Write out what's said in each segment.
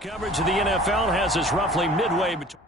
Coverage of the NFL has us roughly midway between.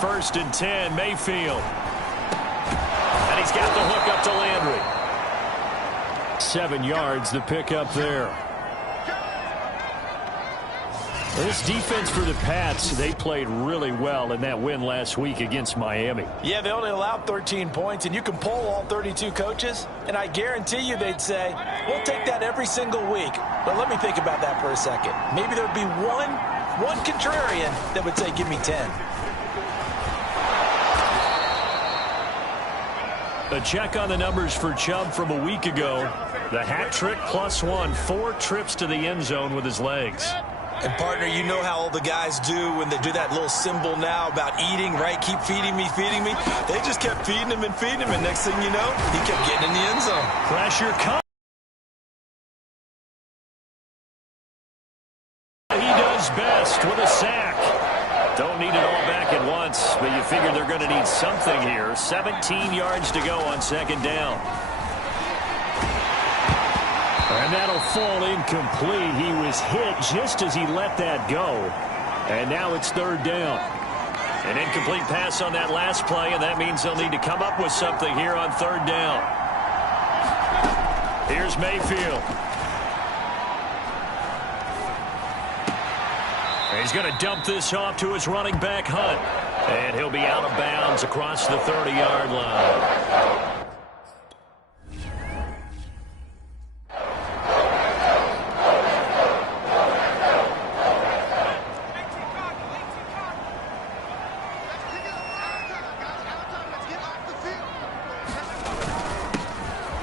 First and 10, Mayfield. And he's got the hook up to Landry. 7 yards, the pickup there. This defense for the Pats, they played really well in that win last week against Miami. Yeah, they only allowed 13 points, and you can poll all 32 coaches, and I guarantee you they'd say, we'll take that every single week. But let me think about that for a second. Maybe there'd be one contrarian that would say, give me 10. A check on the numbers for Chubb from a week ago. The hat trick +1, 4 trips to the end zone with his legs. And, partner, you know how all the guys do when they do that little symbol now about eating, right? Keep feeding me, feeding me. They just kept feeding him, and next thing you know, he kept getting in the end zone. Pressure comes. He does best with a sack. Don't need it all back at once, but you figure they're going to need something here. 17 yards to go on second down. And that'll fall incomplete. He was hit just as he let that go. And now it's third down. An incomplete pass on that last play, and that means they'll need to come up with something here on third down. Here's Mayfield. He's going to dump this off to his running back, Hunt. And he'll be out of bounds across the 30-yard line.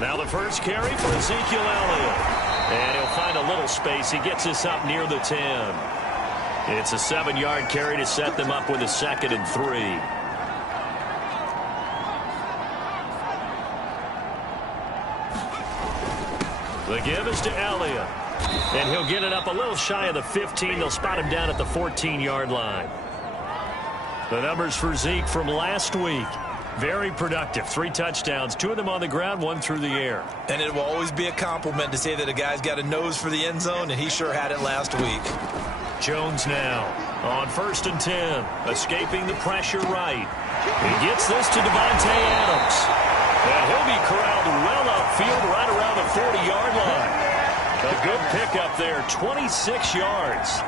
Now the first carry for Ezekiel Elliott. And he'll find a little space. He gets this up near the 10. It's a 7-yard carry to set them up with a 2nd and 3. The give is to Elliott. And he'll get it up a little shy of the 15. They'll spot him down at the 14-yard line. The numbers for Zeke from last week. Very productive. 3 touchdowns, 2 of them on the ground, 1 through the air. And it will always be a compliment to say that a guy's got a nose for the end zone, and he sure had it last week. Jones now on 1st and 10, escaping the pressure right. He gets this to Devontae Adams. And he'll be corralled well upfield right around the 40-yard line. A good pickup there, 26 yards.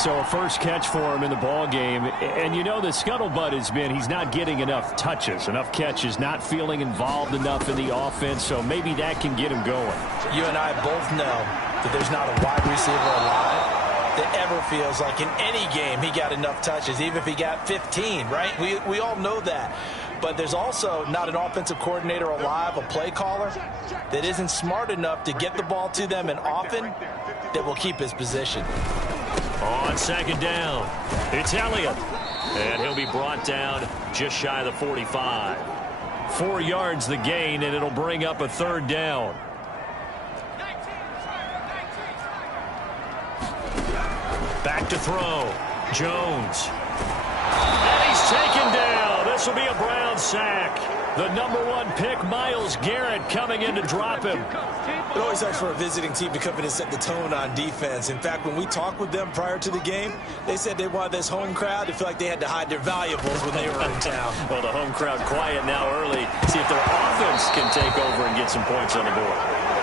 So a first catch for him in the ball game. And you know the scuttlebutt has been he's not getting enough touches, enough catches, not feeling involved enough in the offense. So maybe that can get him going. You and I both know that there's not a wide receiver alive that ever feels like in any game he got enough touches, even if he got 15, right? We all know that. But there's also not an offensive coordinator alive, a play caller, that isn't smart enough to get the ball to them and often that will keep his position. On second down, it's Elliott. And he'll be brought down just shy of the 45. 4 yards the gain, and it'll bring up a third down. Back to throw. Jones. And he's taken down. This will be a Brown sack. The #1 pick, Myles Garrett, coming in to drop him. It always helps for a visiting team to come in and set the tone on defense. In fact, when we talked with them prior to the game, they said they wanted this home crowd to feel like they had to hide their valuables when they were in town. Well, the home crowd quiet now early. See if their offense can take over and get some points on the board.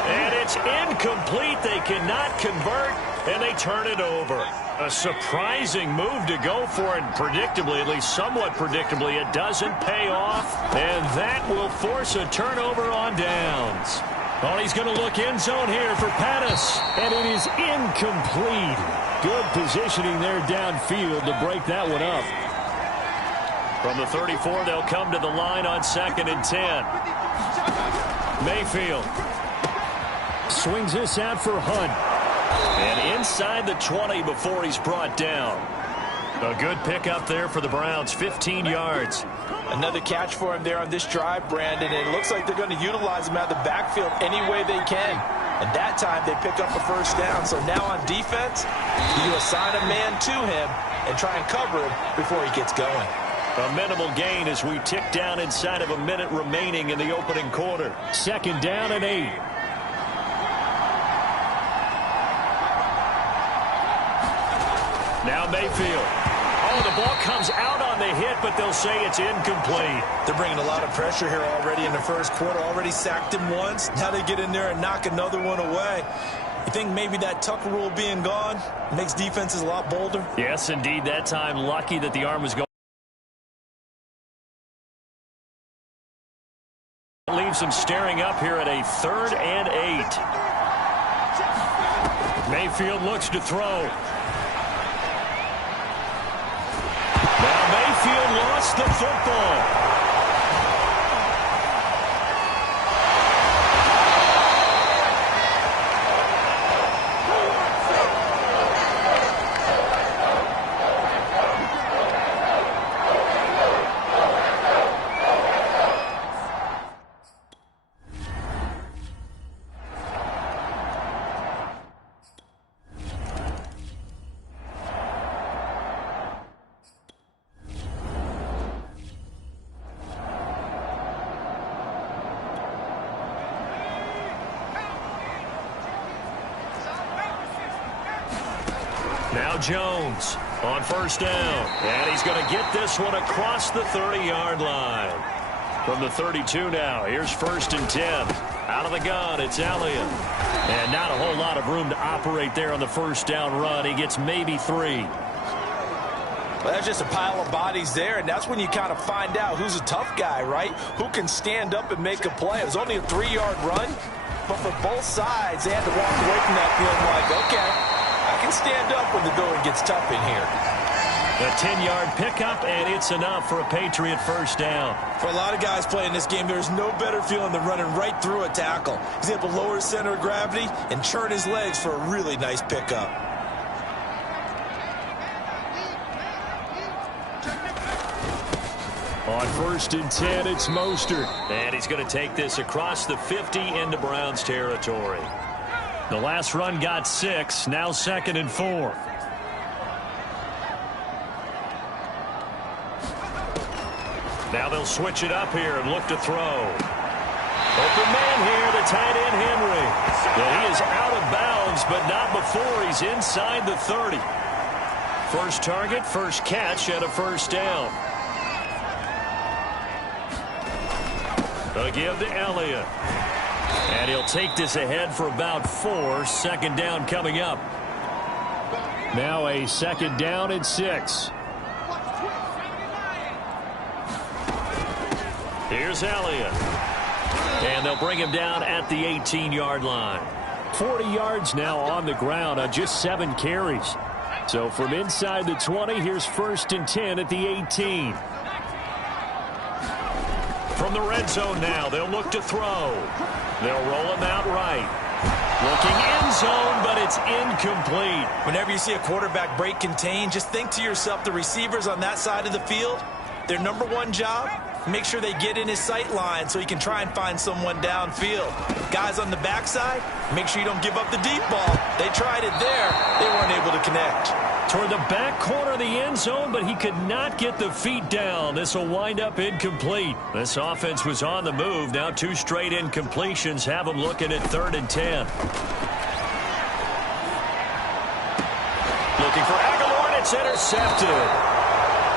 And it's incomplete. They cannot convert, and they turn it over. A surprising move to go for it. Predictably, at least somewhat predictably, it doesn't pay off. And that will force a turnover on downs. Oh, he's going to look end zone here for Pettis. And it is incomplete. Good positioning there downfield to break that one up. From the 34, they'll come to the line on 2nd and 10. Mayfield swings this out for Hunt. And inside the 20 before he's brought down. A good pickup there for the Browns, 15 yards. Another catch for him there on this drive, Brandon. And it looks like they're going to utilize him out of the backfield any way they can. And that time they pick up a first down. So now on defense, you assign a man to him and try and cover him before he gets going. A minimal gain as we tick down inside of a minute remaining in the opening quarter. 2nd down and 8. Now Mayfield. Oh, the ball comes out on the hit, but they'll say it's incomplete. They're bringing a lot of pressure here already in the first quarter. Already sacked him once. Now they get in there and knock another one away. You think maybe that Tucker rule being gone makes defenses a lot bolder? Yes, indeed. That time, lucky that the arm was going. Leaves him staring up here at a 3rd and 8. Mayfield looks to throw. Mayfield lost the football. Now Jones on 1st down. And he's going to get this one across the 30-yard line. From the 32 now, here's 1st and 10. Out of the gun, it's Elliott. And not a whole lot of room to operate there on the 1st down run. He gets maybe 3. Well, that's just a pile of bodies there, and that's when you kind of find out who's a tough guy, right? Who can stand up and make a play. It was only a 3-yard run, but for both sides, they had to walk away from that feeling like, okay, I can stand up when the going gets tough in here. A 10-yard pickup, and it's enough for a Patriot 1st down. For a lot of guys playing this game, there's no better feeling than running right through a tackle. He's able to lower his center of gravity and churn his legs for a really nice pickup. On 1st and 10, it's Mostert. And he's going to take this across the 50 into Browns territory. The last run got 6, now 2nd and 4. Now they'll switch it up here and look to throw. Open man here, the tight end Henry. And he is out of bounds, but not before he's inside the 30. First target, first catch, and a 1st down. They'll give to Elliott. And he'll take this ahead for about 4. 2nd down coming up. Now a 2nd down and 6. Here's Elliott. And they'll bring him down at the 18-yard line. 40 yards now on the ground on just 7 carries. So from inside the 20, here's 1st and 10 at the 18. From the red zone now, they'll look to throw. They'll roll him out right. Looking end zone, but it's incomplete. Whenever you see a quarterback break contain, just think to yourself, the receivers on that side of the field, their number one job, make sure they get in his sight line so he can try and find someone downfield. Guys on the backside, make sure you don't give up the deep ball. They tried it there. They weren't able to connect. Toward the back corner of the end zone, but he could not get the feet down. This will wind up incomplete. This offense was on the move. Now 2 straight incompletions have them looking at 3rd and 10. Looking for Aguilar, and it's intercepted.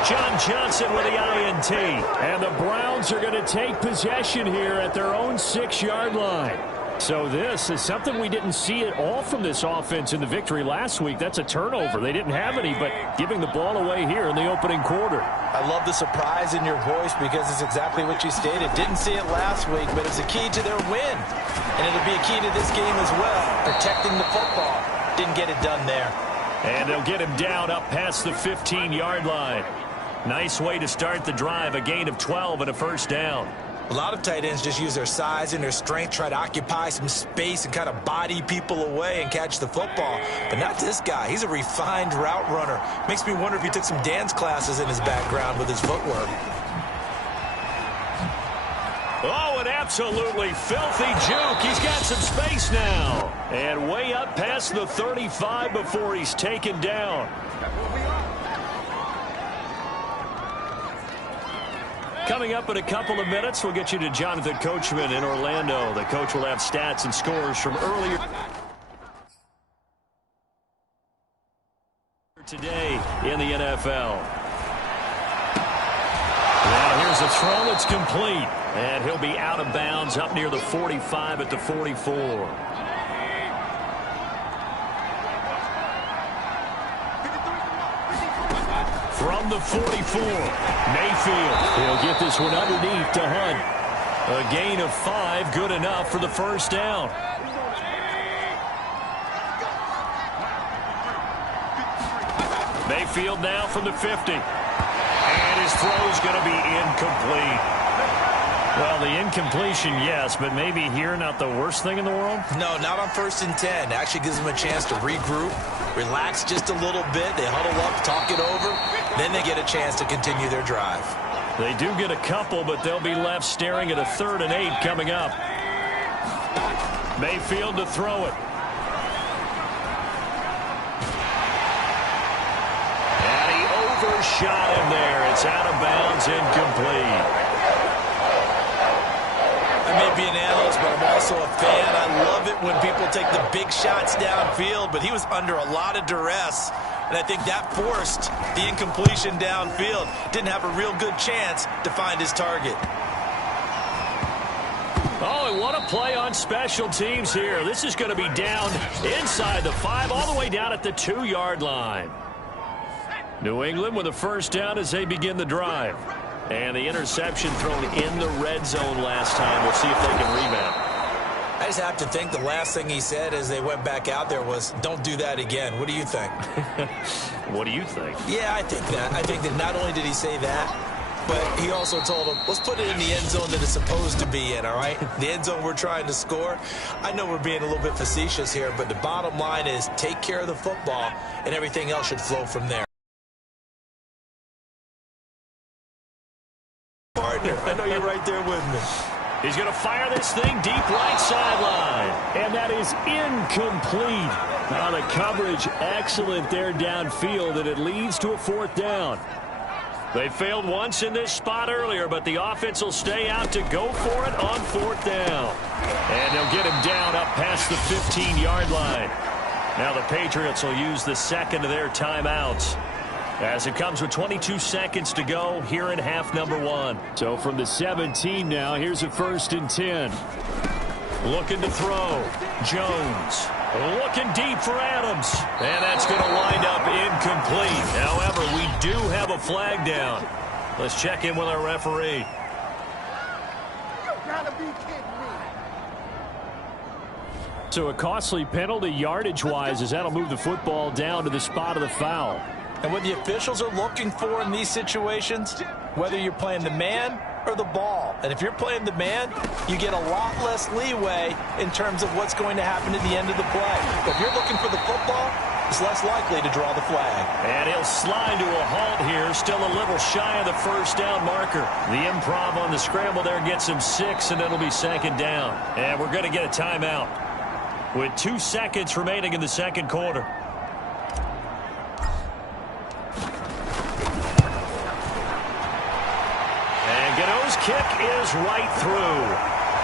John Johnson with the INT. And the Browns are going to take possession here at their own 6-yard line. So this is something we didn't see at all from this offense in the victory last week. That's a turnover. They didn't have any, but giving the ball away here in the opening quarter. I love the surprise in your voice because it's exactly what you stated. Didn't see it last week, but it's a key to their win. And it'll be a key to this game as well, protecting the football. Didn't get it done there. And they'll get him down up past the 15-yard line. Nice way to start the drive, a gain of 12 and a first down. A lot of tight ends just use their size and their strength, try to occupy some space and kind of body people away and catch the football. But not this guy. He's a refined route runner. Makes me wonder if he took some dance classes in his background with his footwork. Oh, an absolutely filthy juke. He's got some space now. And way up past the 35 before he's taken down. Coming up in a couple of minutes, we'll get you to Jonathan Coachman in Orlando. The coach will have stats and scores from earlier today in the NFL. Now here's a throw that's complete. And he'll be out of bounds up near the 45 at the 44. From the 44, Mayfield. He'll get this one underneath to Hunt. A gain of 5, good enough for the first down. Mayfield now from the 50. And his throw's going to be incomplete. Well, the incompletion, yes, but maybe here not the worst thing in the world? No, not on 1st and 10. Actually gives them a chance to regroup, relax just a little bit. They huddle up, talk it over. Then they get a chance to continue their drive. They do get a couple, but they'll be left staring at a 3rd and 8 coming up. Mayfield to throw it. And he overshot him there. It's out of bounds, incomplete. I may be an analyst, but I'm also a fan. I love it when people take the big shots downfield, but he was under a lot of duress, and I think that forced the incompletion downfield. Didn't have a real good chance to find his target. Oh, and what a play on special teams here. This is going to be down inside the 5, all the way down at the 2-yard line. New England with a first down as they begin the drive. And the interception thrown in the red zone last time. We'll see if they can rebound. I just have to think the last thing he said as they went back out there was, don't do that again. What do you think? What do you think? Yeah, I think that. I think that not only did he say that, but he also told him, let's put it in the end zone that it's supposed to be in, all right? The end zone we're trying to score. I know we're being a little bit facetious here, but the bottom line is take care of the football, and everything else should flow from there. Partner, I know you're right there with me. He's going to fire this thing deep right sideline. And that is incomplete. Now the coverage excellent there downfield, and it leads to a 4th down. They failed once in this spot earlier, but the offense will stay out to go for it on 4th down. And they'll get him down up past the 15-yard line. Now the Patriots will use the second of their timeouts, as it comes with 22 seconds to go here in half number 1. So from the 17 now, here's a 1st and 10. Looking to throw. Jones. Looking deep for Adams. And that's going to wind up incomplete. However, we do have a flag down. Let's check in with our referee. You gotta be kidding me. So a costly penalty yardage-wise, as that'll move the football down to the spot of the foul. And what the officials are looking for in these situations, whether you're playing the man or the ball. And if you're playing the man, you get a lot less leeway in terms of what's going to happen at the end of the play. But if you're looking for the football, it's less likely to draw the flag. And he'll slide to a halt here, still a little shy of the first down marker. The improv on the scramble there gets him 6, and it'll be 2nd down. And we're going to get a timeout with 2 seconds remaining in the second quarter. his kick is right through.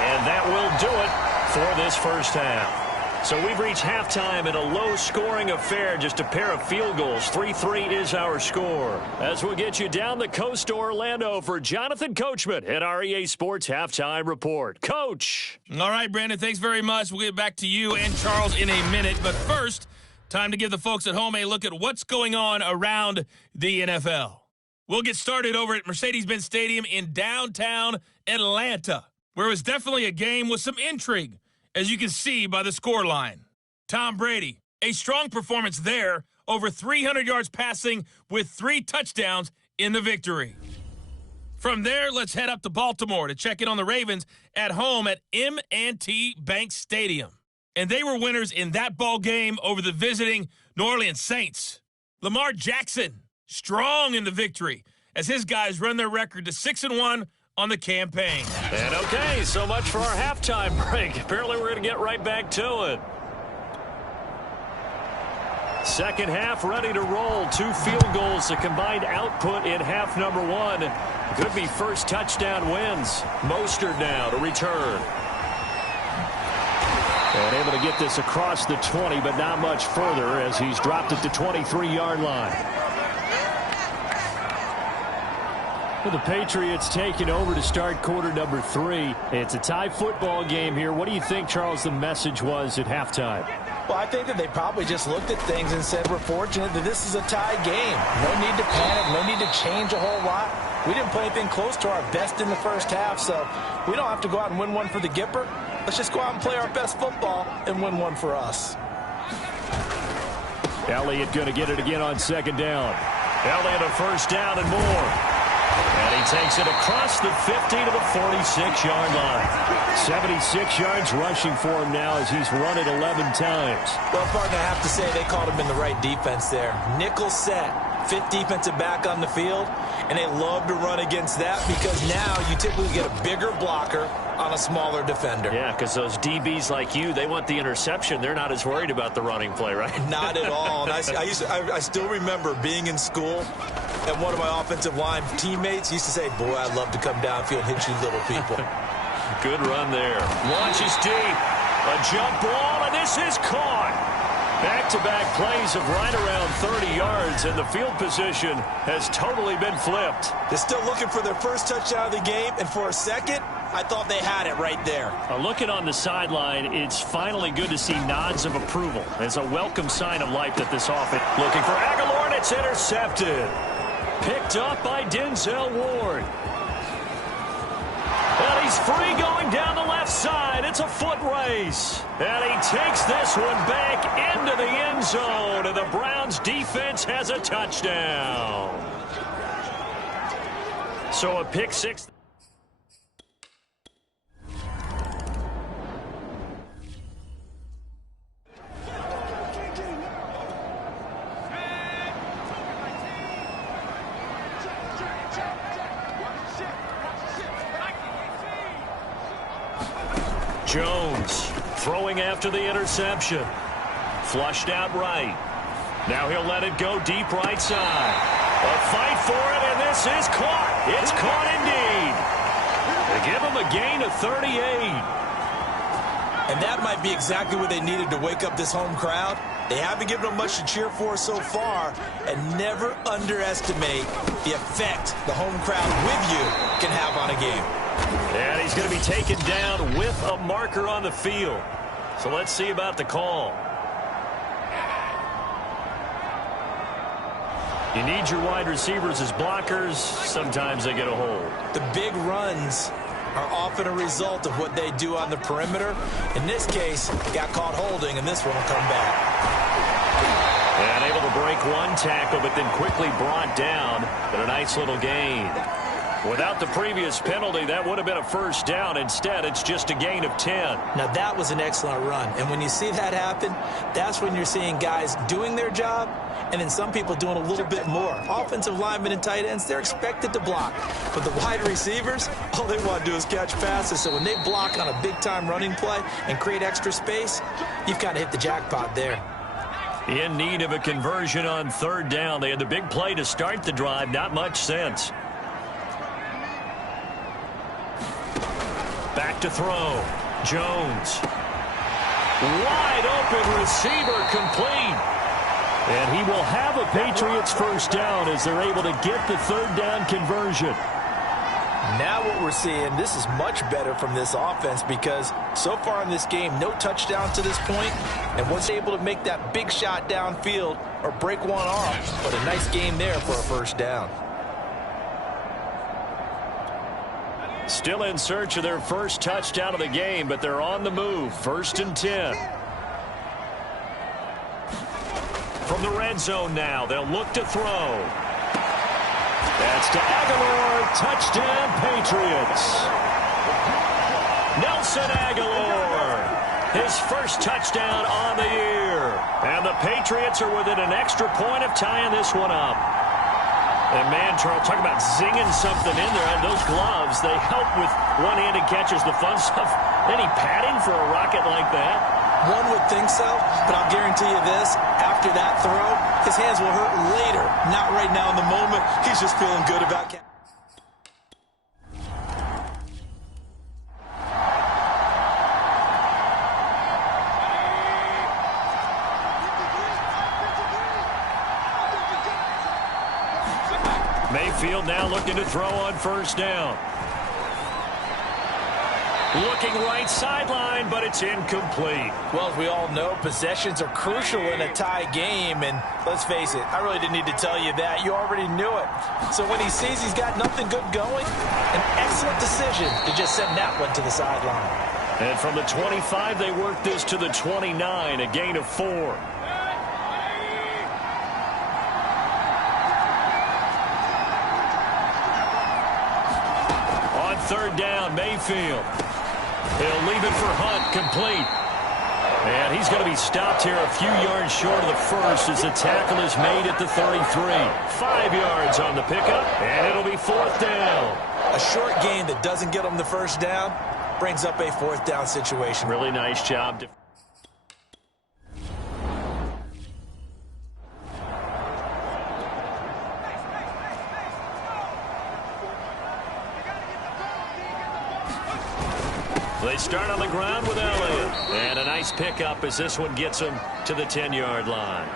And that will do it for this first half. So we've reached halftime in a low-scoring affair, just a pair of field goals. 3-3 is our score. As we'll get you down the coast to Orlando for Jonathan Coachman at our EA Sports Halftime Report. Coach! All right, Brandon, thanks very much. We'll get back to you and Charles in a minute. But first, time to give the folks at home a look at what's going on around the NFL. We'll get started over at Mercedes-Benz Stadium in downtown Atlanta, where it was definitely a game with some intrigue, as you can see by the scoreline. Tom Brady, a strong performance there, over 300 yards passing with 3 touchdowns in the victory. From there, let's head up to Baltimore to check in on the Ravens at home at M&T Bank Stadium. And they were winners in that ball game over the visiting New Orleans Saints. Lamar Jackson, strong in the victory, as his guys run their record to 6-1 on the campaign. And okay, so much for our halftime break. Apparently we're going to get right back to it. Second half ready to roll. 2 field goals, the combined output in half number 1. Could be first touchdown wins. Mostert now to return. And able to get this across the 20, but not much further as he's dropped at the 23-yard line. Well, the Patriots taking over to start quarter number 3. It's a tie football game here. What do you think, Charles, the message was at halftime? Well, I think that they probably just looked at things and said, we're fortunate that this is a tie game. No need to panic, no need to change a whole lot. We didn't play anything close to our best in the first half, so we don't have to go out and win one for the Gipper. Let's just go out and play our best football and win one for us. Elliott going to get it again on second down. Elliott a first down and more. And he takes it across the 50 to the 46-yard line. 76 yards rushing for him now as he's run it 11 times. Well, partner, I have to say they called him in the right defense there. Nickel set, 5th defensive back on the field, and they love to run against that because now you typically get a bigger blocker on a smaller defender. Yeah, because those DBs like you, they want the interception. They're not as worried about the running play, right? Not at all. And I still remember being in school, and one of my offensive line teammates used to say, boy, I'd love to come downfield and hit you little people. Good run there. Launches deep. A jump ball, and this is caught. Back-to-back plays of right around 30 yards, and the field position has totally been flipped. They're still looking for their first touchdown of the game, and for a second, I thought they had it right there. Looking on the sideline, it's finally good to see nods of approval. It's a welcome sign of life that this offense. Looking for Aguilar, and it's intercepted. Picked up by Denzel Ward. And he's free going down the left side. It's a foot race. And he takes this one back into the end zone. And the Browns defense has a touchdown. So a pick six. Jones throwing after the interception. Flushed out right. Now he'll let it go deep right side. A fight for it, and this is caught. It's caught indeed. They give him a gain of 38. And that might be exactly what they needed to wake up this home crowd. They haven't given them much to cheer for so far, and never underestimate the effect the home crowd with you can have on a game. And he's going to be taken down with a marker on the field. So let's see about the call. You need your wide receivers as blockers. Sometimes they get a hold. The big runs are often a result of what they do on the perimeter. In this case, got caught holding, and this one will come back. And able to break one tackle, but then quickly brought down. But a nice little gain. Without the previous penalty, that would have been a first down. Instead, it's just a gain of 10. Now, that was an excellent run. And when you see that happen, that's when you're seeing guys doing their job and then some people doing a little bit more. Offensive linemen and tight ends, they're expected to block. But the wide receivers, all they want to do is catch passes. So when they block on a big-time running play and create extra space, you've kind of hit the jackpot there. In need of a conversion on third down. They had the big play to start the drive. Not much sense. back to throw. Jones. Wide open receiver complete. And he will have a Patriots first down as they're able to get the third down conversion. Now what we're seeing, this is much better from this offense because so far in this game, no touchdown to this point. And once able to make that big shot downfield or break one off, but a nice game there for a first down. Still in search of their first touchdown of the game, but they're on the move. 1st and 10. From the red zone now, they'll look to throw. That's to Aguilar. Touchdown, Patriots. Nelson Aguilar. His first touchdown on the year. And the Patriots are within an extra point of tying this one up. And, man, Charles, talk about zinging something in there. And those gloves, they help with one-handed catches, the fun stuff. Any padding for a rocket like that? One would think so, but I'll guarantee you this. After that throw, his hands will hurt later. Not right now in the moment. He's just feeling good about catching. Mayfield now looking to throw on first down. Looking right sideline, but it's incomplete. Well, as we all know, possessions are crucial in a tie game. And let's face it, I really didn't need to tell you that. You already knew it. So when he sees he's got nothing good going, an excellent decision to just send that one to the sideline. And from the 25, they work this to the 29, a gain of 4. Third down, Mayfield. He'll leave it for Hunt, complete. And he's going to be stopped here a few yards short of the first as the tackle is made at the 33. 5 yards on the pickup, and it'll be 4th down. A short gain that doesn't get him the first down brings up a 4th down situation. Really nice job. They start on the ground with Elliott. And a nice pickup as this one gets him to the 10-yard line.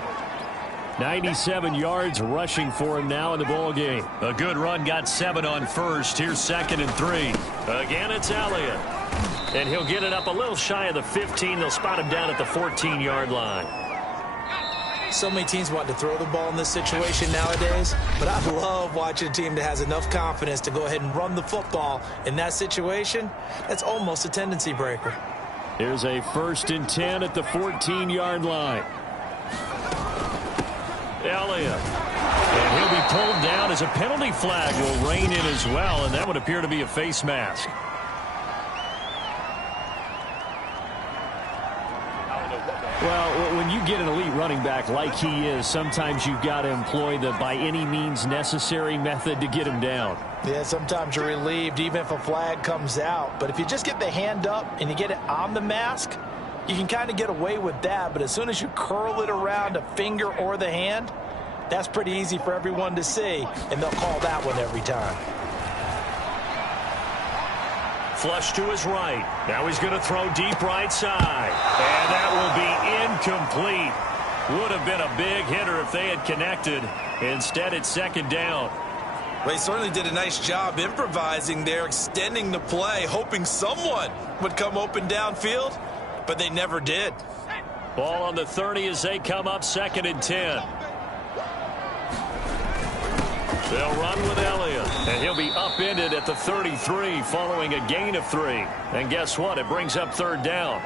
97 yards rushing for him now in the ball game. A good run, got 7 on first. Here's 2nd and 3. Again, it's Elliott. And he'll get it up a little shy of the 15. They'll spot him down at the 14-yard line. So many teams want to throw the ball in this situation nowadays, but I love watching a team that has enough confidence to go ahead and run the football. In that situation, that's almost a tendency breaker. Here's a 1st and 10 at the 14-yard line. Elliott. And he'll be pulled down as a penalty flag will rein in as well, and that would appear to be a face mask. Well, when you get an elite running back like he is, sometimes you've got to employ the by any means necessary method to get him down. Yeah, sometimes you're relieved even if a flag comes out. But if you just get the hand up and you get it on the mask, you can kind of get away with that. But as soon as you curl it around a finger or the hand, that's pretty easy for everyone to see, and they'll call that one every time. Flush to his right. Now he's going to throw deep right side. And that will be incomplete. Would have been a big hitter if they had connected. Instead, it's 2nd down. They certainly did a nice job improvising there, extending the play, hoping someone would come open downfield, but they never did. Ball on the 30 as they come up 2nd and 10. They'll run with Elliott, and he'll be upended at the 33 following a gain of 3. And guess what? It brings up 3rd down.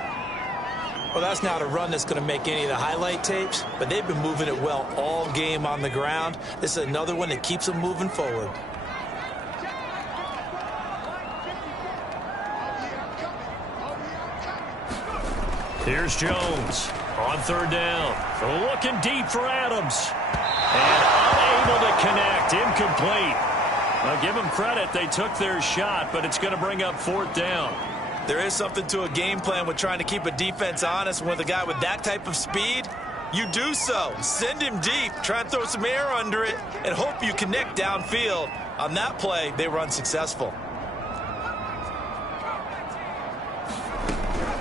Well, that's not a run that's going to make any of the highlight tapes, but they've been moving it well all game on the ground. This is another one that keeps them moving forward. Here's Jones on 3rd down. Looking deep for Adams. And unable to connect. Incomplete. I'll give them credit. They took their shot, but it's going to bring up 4th down. There is something to a game plan with trying to keep a defense honest. With a guy with that type of speed, you do so. Send him deep. Try and throw some air under it and hope you connect downfield. On that play, they were unsuccessful.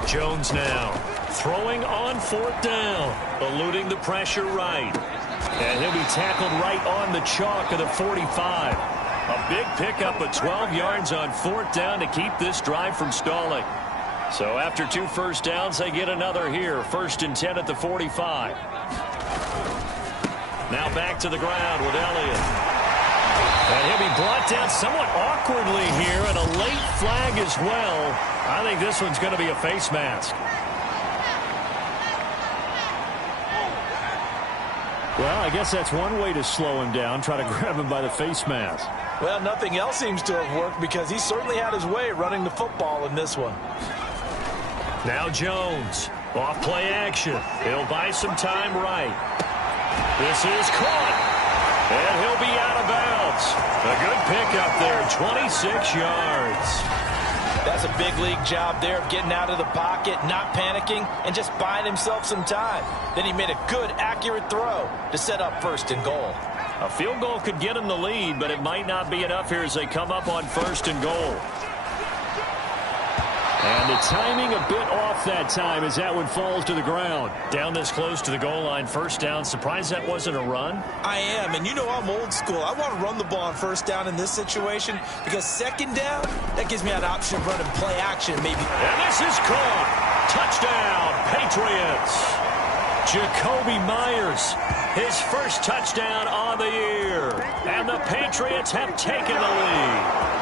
Jones now throwing on 4th down, eluding the pressure right. And he'll be tackled right on the chalk of the 45. A big pickup of 12 yards on 4th down to keep this drive from stalling. So after 2 first downs, they get another here. 1st and 10 at the 45. Now back to the ground with Elliott. And he'll be brought down somewhat awkwardly here, and a late flag as well. I think this one's going to be a face mask. Well, I guess that's one way to slow him down, try to grab him by the face mask. Well, nothing else seems to have worked because he certainly had his way running the football in this one. Now Jones, off play action. He'll buy some time right. This is caught, and he'll be out of bounds. A good pickup there, 26 yards. That's a big league job there of getting out of the pocket, not panicking, and just buying himself some time. Then he made a good, accurate throw to set up 1st and goal. A field goal could get him the lead, but it might not be enough here as they come up on 1st and goal. And the timing a bit off that time as that one falls to the ground. Down this close to the goal line, 1st down. Surprised that wasn't a run? I am, and you know I'm old school. I want to run the ball on 1st down in this situation because 2nd down, that gives me an option of running play action maybe. And this is caught. Touchdown, Patriots. Jacoby Myers, his 1st touchdown on the year. And the Patriots have taken the lead.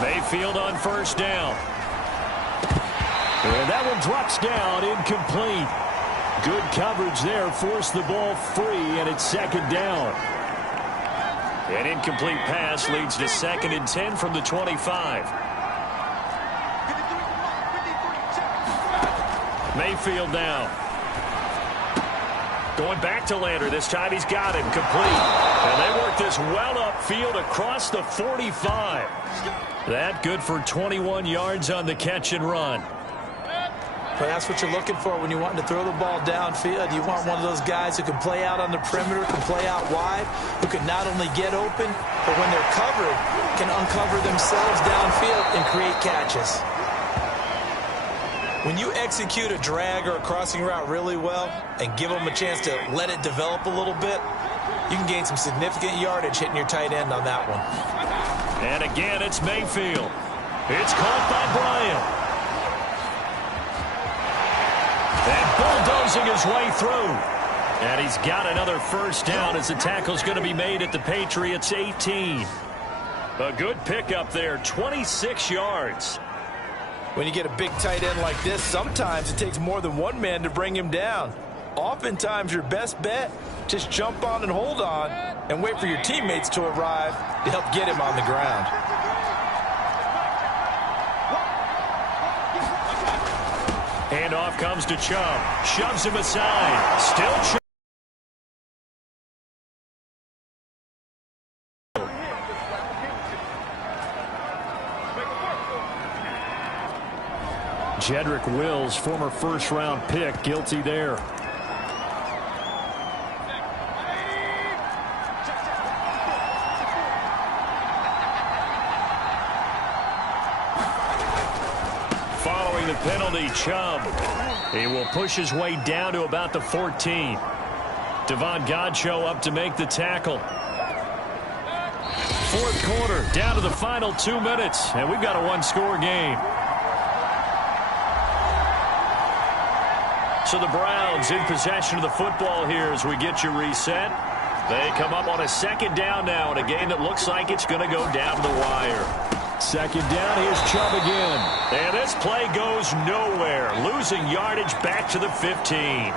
Mayfield on 1st down. And that one drops down, incomplete. Good coverage there, forced the ball free, and it's 2nd down. An incomplete pass leads to 2nd and 10 from the 25. Mayfield now. Going back to Lander. This time he's got him complete. And they work this well upfield across the 45. That good for 21 yards on the catch and run. But that's what you're looking for when you want to throw the ball downfield. You want one of those guys who can play out on the perimeter, can play out wide, who can not only get open, but when they're covered, can uncover themselves downfield and create catches. When you execute a drag or a crossing route really well and give them a chance to let it develop a little bit, you can gain some significant yardage hitting your tight end on that one. And again, it's Mayfield. It's caught by Bryant. And bulldozing his way through. And he's got another 1st down as the tackle's going to be made at the Patriots 18. A good pickup there, 26 yards. When you get a big tight end like this, sometimes it takes more than one man to bring him down. Oftentimes, your best bet, just jump on and hold on and wait for your teammates to arrive to help get him on the ground. Handoff comes to Chubb. Shoves him aside. Still Chubb. Jedrick Wills, former 1st-round pick, guilty there. Following the penalty, Chubb. He will push his way down to about the 14. Devon Godchaux up to make the tackle. 4th quarter, down to the final 2 minutes, and we've got a 1-score game. So the Browns in possession of the football here as we get you reset. They come up on a 2nd down now in a game that looks like it's going to go down to the wire. 2nd down, here's Chubb again. And this play goes nowhere. Losing yardage back to the 15.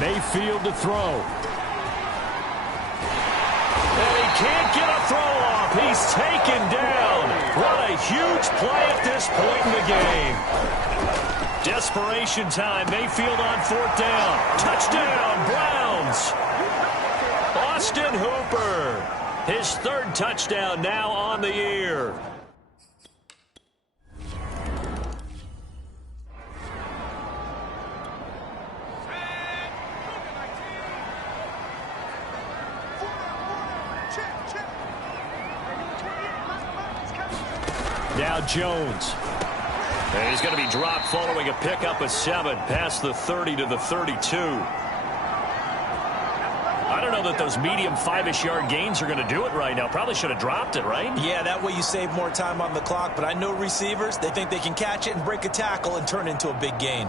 Mayfield to throw. can't get a throw off. He's taken down. What a huge play at this point in the game. Desperation time. Mayfield on 4th down. Touchdown, Browns. Austin Hooper. His 3rd touchdown now on the year. Now Jones. And he's going to be dropped following a pickup of 7 past the 30 to the 32. I don't know that those medium 5-ish yard gains are going to do it right now. Probably should have dropped it, right? Yeah, that way you save more time on the clock. But I know receivers, they think they can catch it and break a tackle and turn it into a big gain.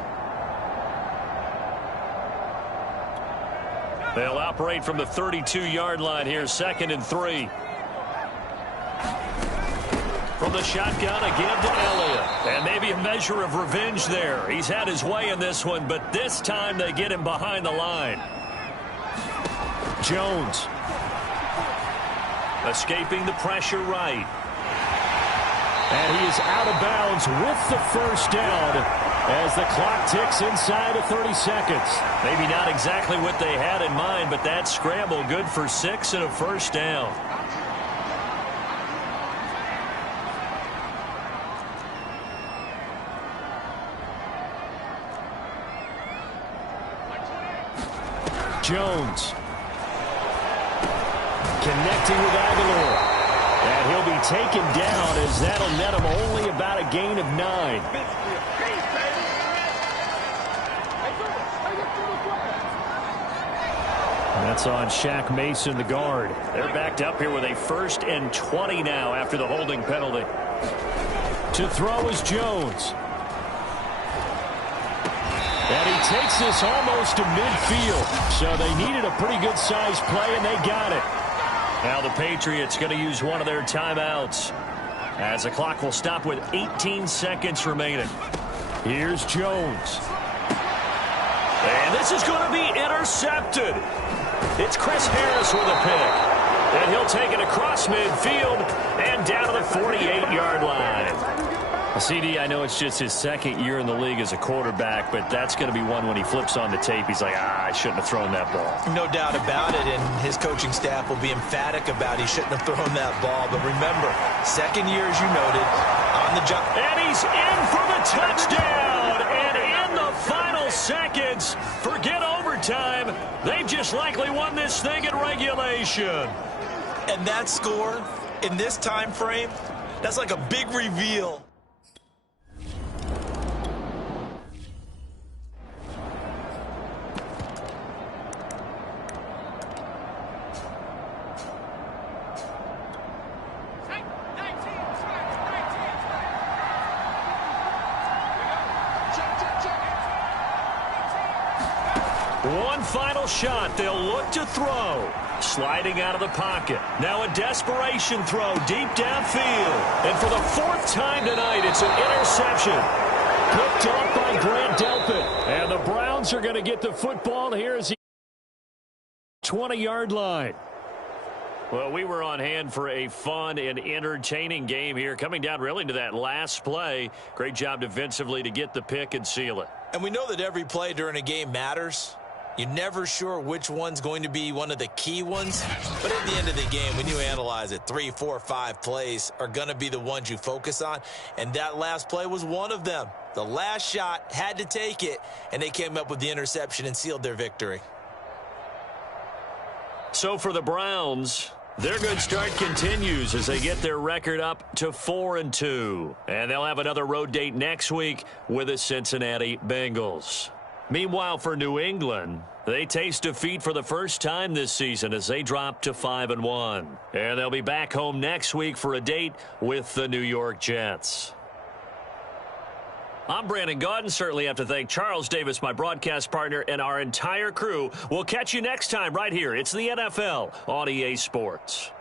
They'll operate from the 32-yard line here, 2nd and 3. From the shotgun, a give to Elliott. And maybe a measure of revenge there. He's had his way in this one, but this time they get him behind the line. Jones. Escaping the pressure right. And he is out of bounds with the 1st down as the clock ticks inside of 30 seconds. Maybe not exactly what they had in mind, but that scramble good for 6 and a 1st down. Jones. Connecting with Aguilar. And he'll be taken down as that'll net him only about a gain of 9. That's on Shaq Mason, the guard. They're backed up here with a 1st and 20 now after the holding penalty. To throw is Jones. And he takes this almost to midfield. So they needed a pretty good-sized play, and they got it. Now the Patriots going to use one of their timeouts as the clock will stop with 18 seconds remaining. Here's Jones. And this is going to be intercepted. It's Chris Harris with a pick. And he'll take it across midfield and down to the 48-yard line. CD, I know it's just his 2nd year in the league as a quarterback, but that's going to be one when he flips on the tape. He's like, I shouldn't have thrown that ball. No doubt about it, and his coaching staff will be emphatic about he shouldn't have thrown that ball. But remember, 2nd year, as you noted, on the job. And he's in for the touchdown. And in the final seconds, forget overtime. They've just likely won this thing in regulation. And that score, in this time frame, that's like a big reveal. One final shot. They'll look to throw. Sliding out of the pocket. Now a desperation throw deep downfield. And for the 4th time tonight, it's an interception. Picked up by Grant Delpit. And the Browns are going to get the football here as he 20-yard line. Well, we were on hand for a fun and entertaining game here. Coming down really to that last play. Great job defensively to get the pick and seal it. And we know that every play during a game matters. You're never sure which one's going to be one of the key ones. But at the end of the game, when you analyze it, 3, 4, 5 plays are going to be the ones you focus on. And that last play was one of them. The last shot had to take it, and they came up with the interception and sealed their victory. So for the Browns, their good start continues as they get their record up to 4-2. And they'll have another road date next week with the Cincinnati Bengals. Meanwhile, for New England, they taste defeat for the first time this season as they drop to 5-1. And they'll be back home next week for a date with the New York Jets. I'm Brandon Gaudin. Certainly have to thank Charles Davis, my broadcast partner, and our entire crew. We'll catch you next time right here. It's the NFL on EA Sports.